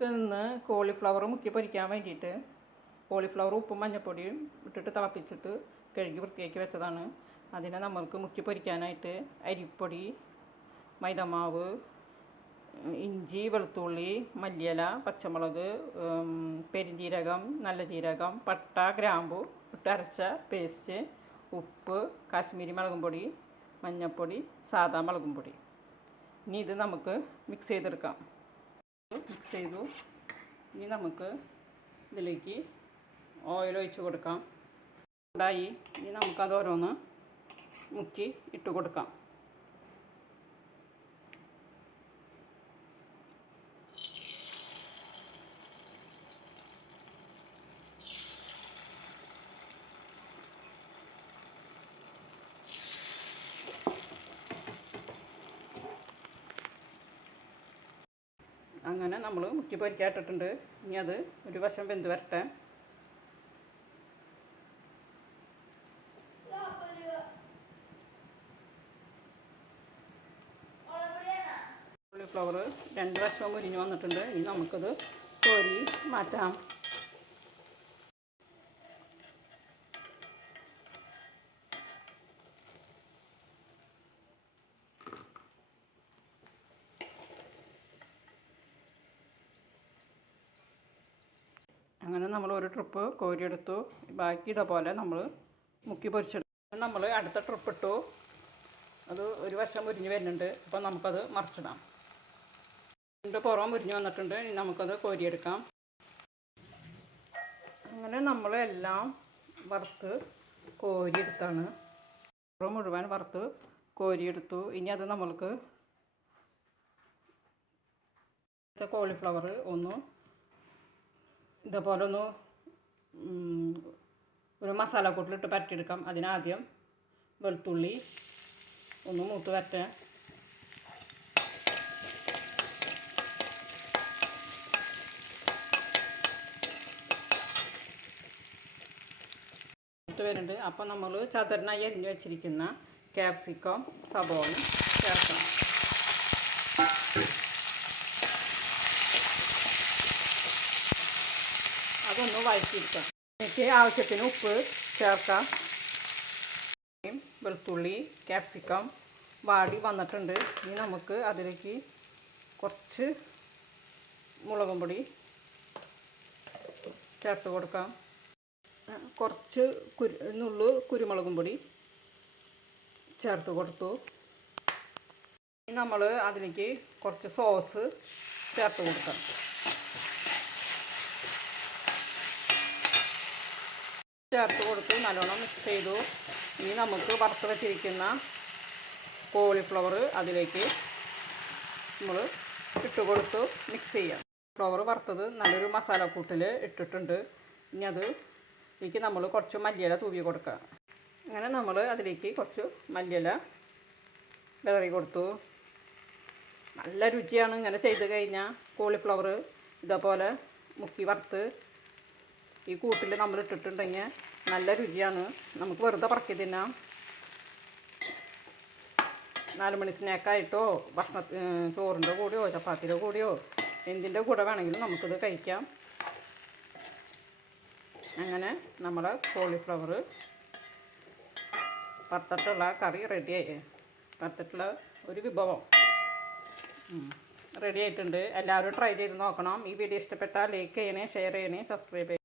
നമുക്ക് ഇന്ന് കോളിഫ്ലവർ മുക്കി പൊരിക്കാൻ വേണ്ടിയിട്ട് കോളിഫ്ലവർ ഉപ്പും മഞ്ഞൾപ്പൊടിയും ഇട്ടിട്ട് തിളപ്പിച്ചിട്ട് കഴുകി വൃത്തിയാക്കി വെച്ചതാണ്. അതിനെ നമ്മൾക്ക് മുക്കി പൊരിക്കാനായിട്ട് അരിപ്പൊടി, മൈദമാവ്, ഇഞ്ചി, വെളുത്തുള്ളി, മല്ലിയില, പച്ചമുളക്, പെരുംജീരകം, നല്ല ജീരകം, പട്ട, ഗ്രാമ്പു ഇട്ട് അരച്ച പേസ്റ്റ്, ഉപ്പ്, കാശ്മീരി മുളകും പൊടി, മഞ്ഞൾപ്പൊടി, സാദാ മുളകും പൊടി. ഇനി ഇത് നമുക്ക് മിക്സ് ചെയ്തെടുക്കാം. മിക്സ് ചെയ്തു. ഇനി നമുക്ക് ഇതിലേക്ക് ഓയിൽ ഒഴിച്ച് കൊടുക്കാം. ചൂടായി. ഇനി നമുക്കത് ഓരോന്ന് മുക്കി ഇട്ട് കൊടുക്കാം. അങ്ങനെ നമ്മൾ മുക്കി പൊരിക്കാട്ടിട്ടുണ്ട്. ഇനി അത് ഒരു വശം വെന്ത് വരട്ടെ. കോളിഫ്ലവർ രണ്ട് വശവും മുരിഞ്ഞ് വന്നിട്ടുണ്ട്. ഇനി നമുക്കത് കോരി മാറ്റാം. അങ്ങനെ നമ്മൾ ഒരു ട്രിപ്പ് കോരിയെടുത്തു. ബാക്കി ഇതേപോലെ നമ്മൾ മുക്കി പൊരിച്ചെടുത്തു. നമ്മൾ അടുത്ത ട്രിപ്പ് ഇട്ടു. അത് ഒരു വശം മുരിഞ്ഞ് വരുന്നുണ്ട്. അപ്പോൾ നമുക്കത് മറിച്ചിടാം. ഇതിൻ്റെ പുറം മുരിഞ്ഞ് വന്നിട്ടുണ്ട്. ഇനി നമുക്കത് കോരിയെടുക്കാം. അങ്ങനെ നമ്മളെല്ലാം വറുത്ത് കോരിയെടുത്താണ്. പുറം മുഴുവൻ വറുത്ത് കോരിയെടുത്തു. ഇനി അത് നമ്മൾക്ക് കോളിഫ്ലവർ ഒന്ന് ഇതേപോലെ ഒന്ന് ഒരു മസാലക്കൂട്ടിലിട്ട് പരട്ടിയെടുക്കാം. അതിനാദ്യം വെളുത്തുള്ളി ഒന്ന് മൂത്ത് വരട്ടെ. വരുന്നുണ്ട്. അപ്പോൾ നമ്മൾ ചതുരനായി അരിഞ്ഞ് വെച്ചിരിക്കുന്ന ക്യാപ്സിക്കം, സബോളയും ചേർക്കണം. അതൊന്ന് വഴറ്റിയെടുക്കാം. എനിക്ക് ആവശ്യത്തിന് ഉപ്പ് ചേർക്കാം. വെളുത്തുള്ളി, ക്യാപ്സിക്കം വാടി വന്നിട്ടുണ്ട്. ഇനി നമുക്ക് അതിലേക്ക് കുറച്ച് മുളകും പൊടി ചേർത്ത് കൊടുക്കാം. കുറച്ച് നുള്ളു കുരുമുളകും പൊടി ചേർത്ത് കൊടുത്തു. ഇനി നമ്മൾ അതിലേക്ക് കുറച്ച് സോസ് ചേർത്ത് കൊടുക്കാം. ചേർത്ത് കൊടുത്ത് നല്ലോണം മിക്സ് ചെയ്തു. ഇനി നമുക്ക് വറുത്ത് വെച്ചിരിക്കുന്ന കോളിഫ്ലവർ അതിലേക്ക് നമ്മൾ ഇട്ട് കൊടുത്ത് മിക്സ് ചെയ്യാം. ഫ്ലവർ വറുത്തത് നല്ലൊരു മസാലക്കൂട്ടിൽ ഇട്ടിട്ടുണ്ട്. ഇനി അതിലേക്ക് നമ്മൾ കുറച്ച് മല്ലിയില തൂവി കൊടുക്കുക. അങ്ങനെ നമ്മൾ അതിലേക്ക് കുറച്ച് മല്ലിയില വിതറി കൊടുത്തു. നല്ല രുചിയാണ് ഇങ്ങനെ ചെയ്ത് കഴിഞ്ഞാൽ. കോളിഫ്ലവർ ഇതേപോലെ മുക്കി വറുത്ത് ഈ കൂട്ടിൽ നമ്മൾ ഇട്ടിട്ടുണ്ടെങ്കിൽ നല്ല രുചിയാണ്. നമുക്ക് വെറുതെ പറക്കി തിന്നാം. 4 മണി സ്നാക്കായിട്ടോ ചോറിൻ്റെ കൂടെയോ ചപ്പാത്തിയുടെ കൂടെയോ എന്തിൻ്റെ കൂടെ വേണമെങ്കിലും നമുക്കിത് കഴിക്കാം. അങ്ങനെ നമ്മുടെ കോളിഫ്ലവർ വറുത്തിട്ടുള്ള കറി റെഡിയായി. വറുത്തിട്ടുള്ള ഒരു വിഭവം റെഡി ആയിട്ടുണ്ട്. എല്ലാവരും ട്രൈ ചെയ്ത് നോക്കണം. ഈ വീഡിയോ ഇഷ്ടപ്പെട്ടാൽ ലൈക്ക് ചെയ്യണേ, ഷെയർ ചെയ്യണേ, സബ്സ്ക്രൈബ് ചെയ്യണേ.